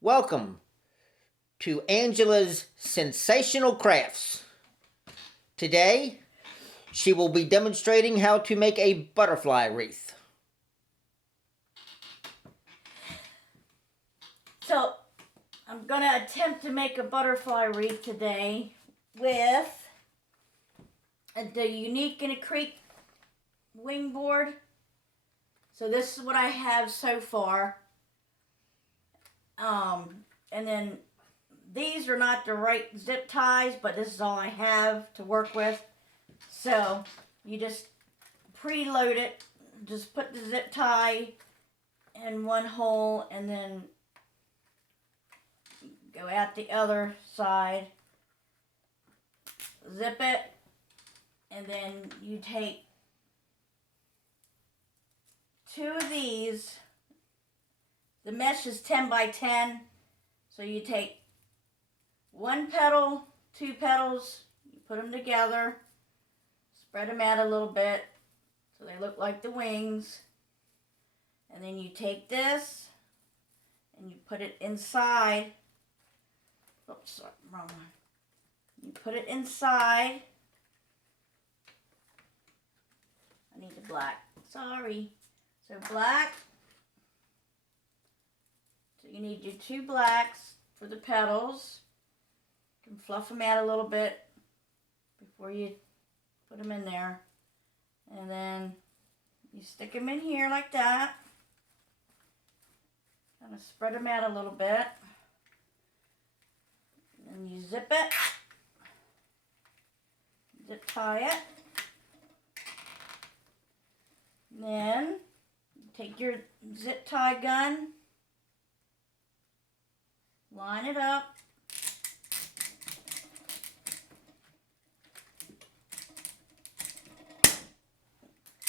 Welcome to Angela's Sensational Crafts. Today, she will be demonstrating how to make a butterfly wreath. So, I'm going to attempt to make a butterfly wreath today with the Unique in a Creek wing board. So this is what I have so far. And then these are not the right zip ties, but this is all I have to work with. So you just preload it. Just put the zip tie in one hole and then go out the other side. Zip it. And then you take two of these. The mesh is 10 by 10. So you take one petal, two petals, you put them together, spread them out a little bit so they look like the wings. And then you take this and you put it inside. Oops, sorry, wrong one. You put it inside. I need the black. Sorry. So black. So you need your two blacks for the petals. You can fluff them out a little bit before you put them in there. And then you stick them in here like that. Kind of spread them out a little bit. And you zip it. Zip tie it. Then take your zip tie gun, line it up,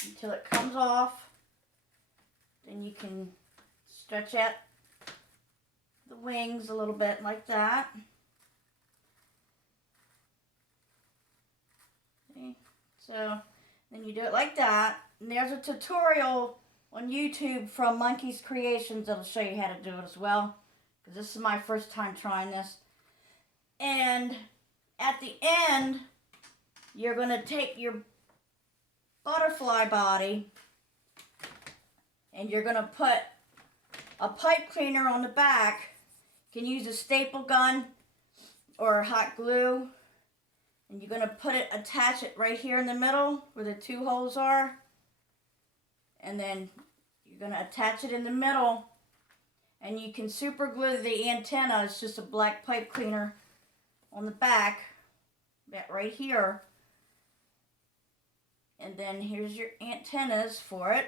until it comes off. Then you can stretch out the wings a little bit like that. See? So then you do it like that. And there's a tutorial on YouTube from Monkey's Creations that'll show you how to do it as well. Because this is my first time trying this. And at the end, you're going to take your butterfly body and you're going to put a pipe cleaner on the back. You can use a staple gun or hot glue. And you're going to attach it right here in the middle where the two holes are. And then you're going to attach it in the middle. And you can super glue the antenna. It's just a black pipe cleaner on the back. That right here. And then here's your antennas for it.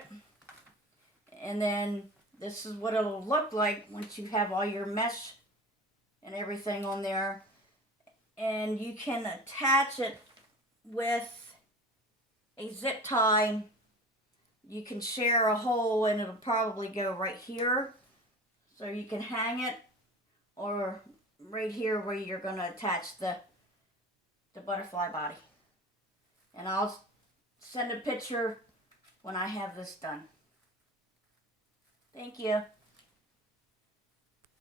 And then this is what it'll look like once you have all your mesh and everything on there. And you can attach it with a zip tie. You can share a hole and it'll probably go right here. So you can hang it, or right here where you're going to attach the butterfly body. And I'll send a picture when I have this done. Thank you.